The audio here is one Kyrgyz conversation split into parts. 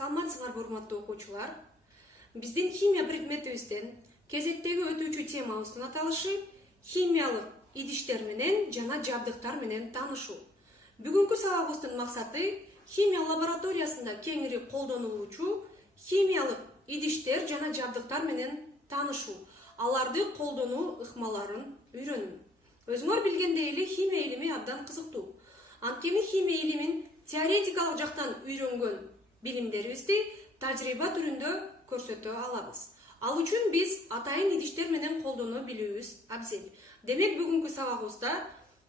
Саламатсыңарбы урматтуу окуучулар. Биздин химия предметибизден кезектеги өтүүчү темабыздын аталышы химиялык идиштер менен жана жабдыктар менен таанышуу. Бүгүнкү сабагыбыздын максаты химия лабораториясында кеңири колдонулуучу химиялык идиштер жана жабдыктар менен таанышуу, аларды колдонуу ыкмаларын үйрөнүү. Өзүңөр билгендей эле химия илими абдан кызыктуу. Анткени химия илимин теоретикалык жактан үйрөнгөн билимдерибизди тажрыйба түрүндө көрсөтө алабыз. Ал үчүн биз атайын идиштер менен колдоно билүүбүз абзел. Демек бүгүнкү сабагыбызда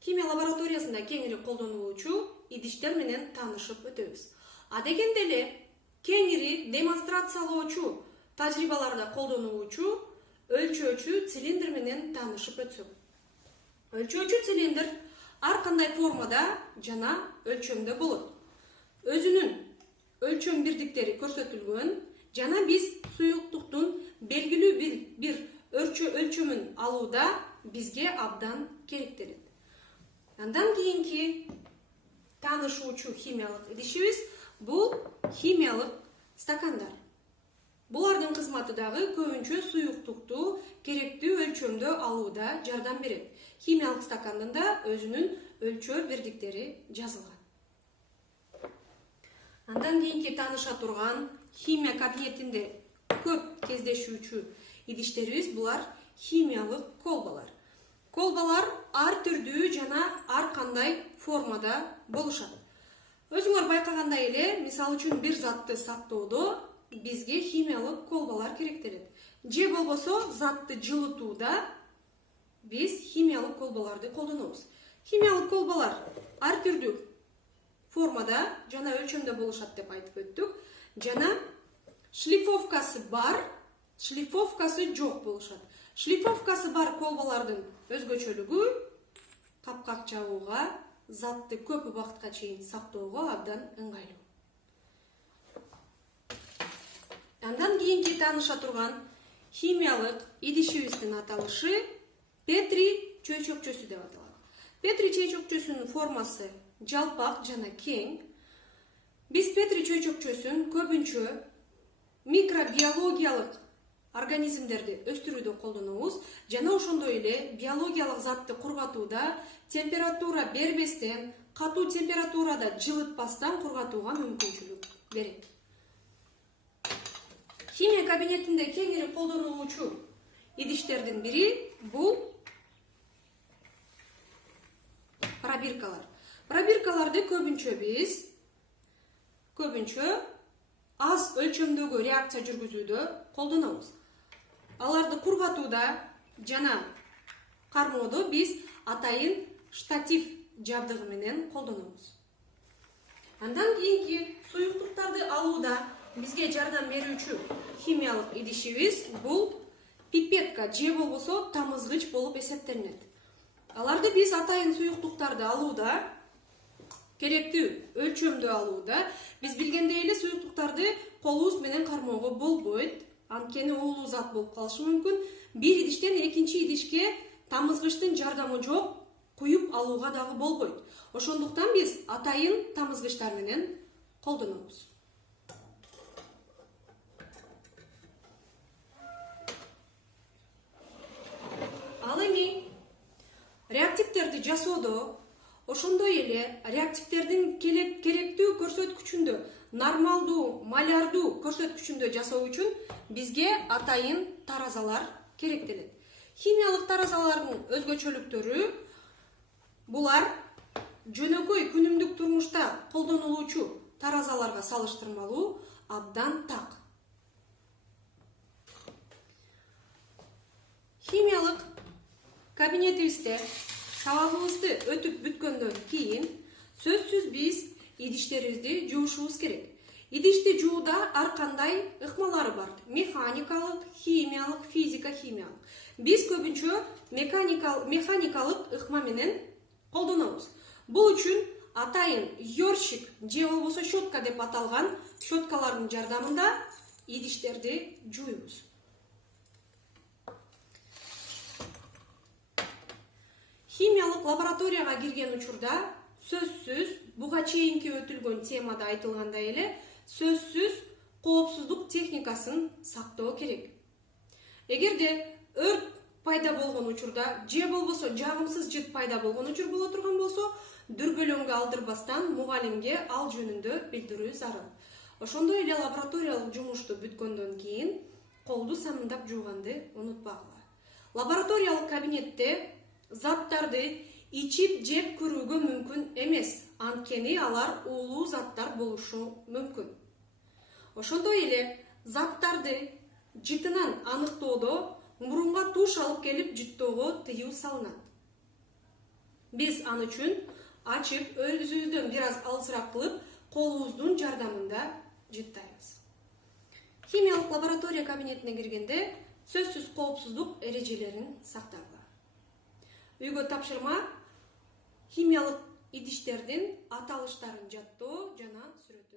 химия лабораториясында кеңири колдонулуучу идиштер менен таанышып өтөбүз. Адегенде эле кеңири демонстрациялоочу тажрыйбаларда колдонулуучу өлчөөчү цилиндр менен таанышып өтсөк. Өлчөөчү цилиндр ар кандай формада жана өлчөмдө болот. Өзүнүн өлчөм бирдиктери көрсөтүлгөн жана биз суюктуктун белгилүү бир өлчөмүн алууда бизге абдан керектелет. Андан кийинки таанышуучу химиялык идишибиз бул химиялык стакандар. Булардын кызматы дагы көбүнчө суюктукту керектүү өлчөмдө алууда жардам берет. Химиялык стакандында өзүнүн өлчөө бирдиктери жазылган. Андан кийинки тааныша турган химия кабинетинде көп кездешүүчү идиштерибиз булар химиялык колбалар. Колбалар ар түрдүү жана ар кандай формада болушат. Өзүңөр байкагандай эле, мисалы үчүн бир затты сактоодо бизге химиялык колбалар керектелет. Же болбосо затты жылытууда биз химиялык колбаларды колдонобуз. Химиялык колбалар ар түрдүү формада жана өлчөмдө болушат деп айтып өттүк. Жана шлифовкасы бар, шлифовкасы жок болушат. Шлифовкасы бар колбалардын өзгөчөлүгү капкак жабууга, затты көп убакытка чейин сактоого абдан ыңгайлуу. Андан кийинки тааныша турган химиялык идишибиздин аталышы Петри чөйчөкчөсү деп аталат. Петри чөйчөкчөсүнүн формасы жалпак жана кең. Биз Петри чөйчөкчөсүн көбүнчө микробиологиялык организмдерди өстүрүүдө колдонобуз жана ошондой эле биологиялык затты кургатууда температура бербестен, катуу температурада жылытпастан кургатууга мүмкүнчүлүк берет. Химия кабинетинде кеңири колдонулуучу идиштердин бири бул пробиркалар. Пробиркаларды көбүнчө аз өлчөмдөгү реакция жүргүзүүдө колдонобуз. Аларды кургатууда жана кармоодо биз атайын штатив жабдыгы менен колдонобуз. Андан кийинки суюктуктарды алууда бизге жардам берүүчү химиялык идишибиз бул пипетка же болбосо тамызгыч болуп эсептелинет. Аларды биз атайын суюктуктарды алууда, керектүү өлчөмдө алууда, биз билгендей эле суюктуктарды колубуз менен кармоого болбойт. Анткени уулуу зат болуп калышы мүмкүн. Бир идиштен экинчи идишке тамызгычтын жардамы жок, куюп алууга дагы болбойт. Ошондуктан биз атайын тамызгычтар менен колдонобуз. Ал эми реактивтерди жасоодо, ошондой эле реактивтердин керектүү көрсөткүчүндө, нормалдуу, малярдуу көрсөткүчүндө жасоо үчүн бизге атайын таразалар керектелет. Химиялык таразалардын өзгөчөлүктөрү булар жөнөкөй күнүмдүк турмушта колдонулуучу таразаларга салыштырмалуу абдан так. Химиялык кабинетибизде сабагыбызды өтүп бүткөндөн кийин сөзсүз биз идиштерибизди жуушубуз керек. Идишти жууда ар кандай ыкмалары бар. Механикалык, химиялык, физика химиялык. Биз көбүнчө механикалык ыкма менен колдонобуз. Бул үчүн атайын ёршик же болбосо щетка деп аталган щеткалардын жардамында идиштерди жууйбуз. Химиялык лабораторияга кирген учурда сөзсүз буга чейинки өтүлгөн темада айтылгандай эле сөзсүз коопсуздук техникасын сактоо керек. Эгерде өрт пайда болгон учурда же болбосо жагымсыз жыт пайда болгон учур боло турган болсо, дүрбөлөңгө алдырбастан мугалимге ал жөнүндө билдирүү зарыл. Ошондой эле лабораториялык жумушту бүткөндөн кийин колду самындап жууганды унутпагыла. Лабораториялык кабинетте заттарды ичип жеп көрүүгө мүмкүн эмес, анткени алар уулуу заттар болушу мүмкүн. Ошондой эле заттарды жытынан аныктоодо мурунга туш алып келип жыттоого тыюу салынат. Биз аны үчүн ачып, өзүбүздөн бир аз алысыраак кылып, колубуздун жардамында жыттайбыз. Химиялык лаборатория кабинетине киргенде сөзсүз коопсуздук эрежелерин сактагыла. Үйгө тапшырма химиялык идиштердин аталыштарын жаттоо жана сүрөт